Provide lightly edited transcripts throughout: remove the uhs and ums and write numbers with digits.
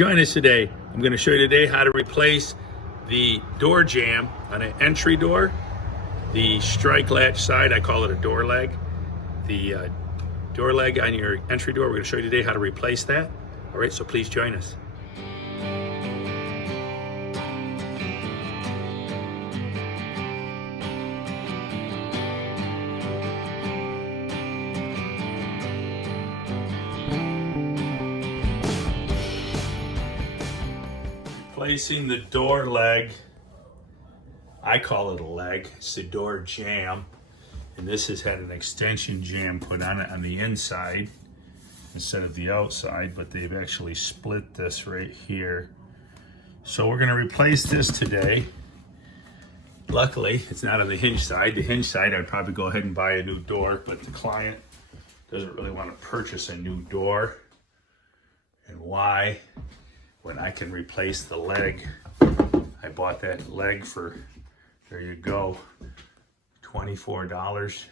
join us today. I'm going to show you today how to replace the door jamb on an entry door. The strike latch side, I call it a door leg. The door leg on your entry door, we're going to show you today how to replace that. All right, so please join us. Replacing the door leg, I call it a leg, it's the door jamb, and this has had an extension jamb put on it on the inside instead of the outside, but they've actually split this right here. So we're going to replace this today. Luckily, it's not on the hinge side. The hinge side, I'd probably go ahead and buy a new door, but the client doesn't really want to purchase a new door. And why? When I can replace the leg. I bought that leg for, there you go, $24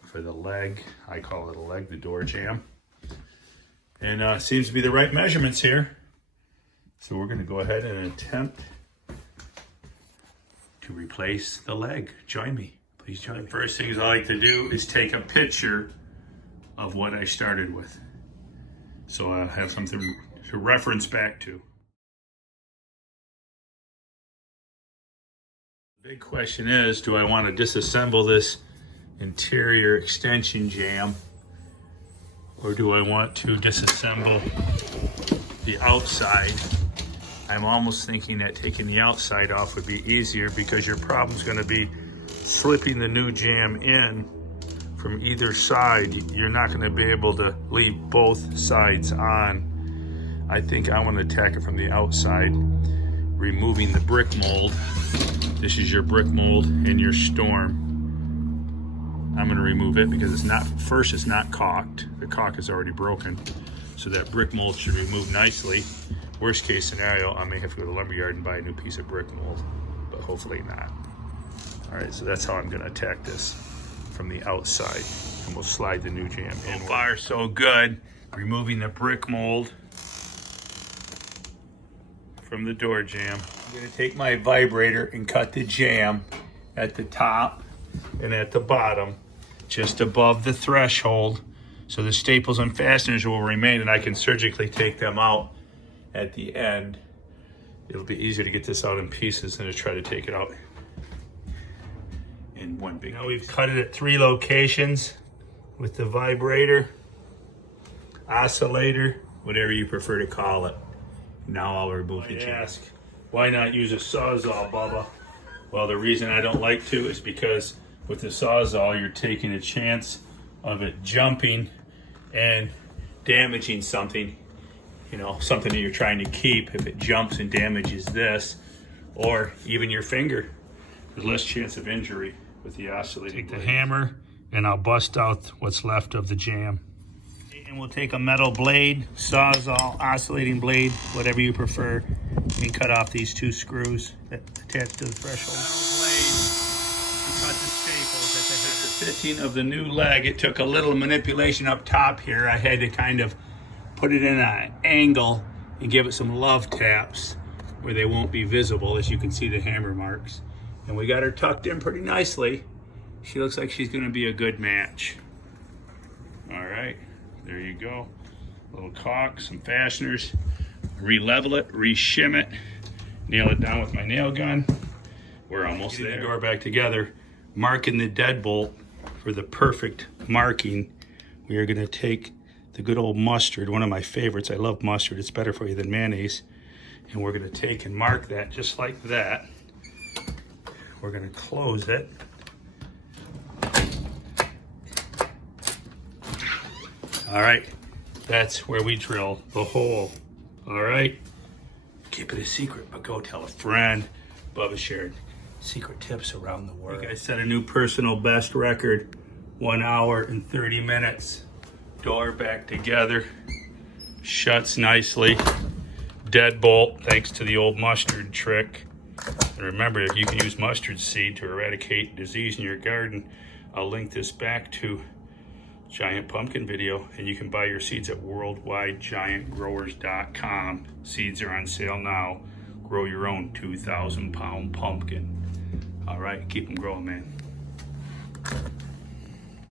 for the leg. I call it a leg, the door jamb. And seems to be the right measurements here. So we're gonna go ahead and attempt to replace the leg. Join me, please join me. First things I like to do is take a picture of what I started with. So I have something to reference back to. The big question is, do I want to disassemble this interior extension jamb, or do I want to disassemble the outside? I'm almost thinking that taking the outside off would be easier, because your problem's going to be slipping the new jamb in from either side. You're not going to be able to leave both sides on. I think I want to attack it from the outside, removing the brick mold. This is your brick mold in your storm. I'm going to remove it because it's not, first it's not caulked. The caulk is already broken. So that brick mold should remove nicely. Worst case scenario, I may have to go to the lumberyard and buy a new piece of brick mold, but hopefully not. All right, so that's how I'm going to attack this, from the outside. And we'll slide the new jamb in. So far, so good. Removing the brick mold from the door jamb. I'm going to take my vibrator and cut the jamb at the top and at the bottom, just above the threshold, so the staples and fasteners will remain, and I can surgically take them out at the end. It'll be easier to get this out in pieces than to try to take it out in one big piece. Now we've cut it at 3 locations with the vibrator, oscillator, whatever you prefer to call it. Now I'll remove the jamb. Ask, why not use a Sawzall, Bubba? Well, the reason I don't like to is because with the Sawzall, you're taking a chance of it jumping and damaging something, you know, something that you're trying to keep. If it jumps and damages this, or even your finger, there's less chance of injury with the oscillating blade. Take the hammer and I'll bust out what's left of the jamb. And we'll take a metal blade, Sawzall, oscillating blade, whatever you prefer, and cut off these 2 screws that attach to the threshold. Blade to cut the staples at the fitting of the new leg. It took a little manipulation up top here. I had to kind of put it in an angle and give it some love taps where they won't be visible, as you can see the hammer marks. And we got her tucked in pretty nicely. She looks like she's going to be a good match. All right. There you go. A little caulk, some fasteners. Re-level it, re-shim it, nail it down with my nail gun. We're almost there. Getting the door back together, marking the deadbolt for the perfect marking. We are going to take the good old mustard, one of my favorites. I love mustard. It's better for you than mayonnaise. And we're going to take and mark that just like that. We're going to close it. All right, that's where we drill the hole. All right, keep it a secret, but go tell a friend. Bubba shared secret tips around the world. I think I set a new personal best record, 1 hour and 30 minutes. Door back together, shuts nicely. Deadbolt, thanks to the old mustard trick. And remember, you can use mustard seed to eradicate disease in your garden. I'll link this back to giant pumpkin video, and you can buy your seeds at worldwidegiantgrowers.com. Seeds are on sale now. Grow your own 2,000 pound pumpkin. All right, keep them growing, man.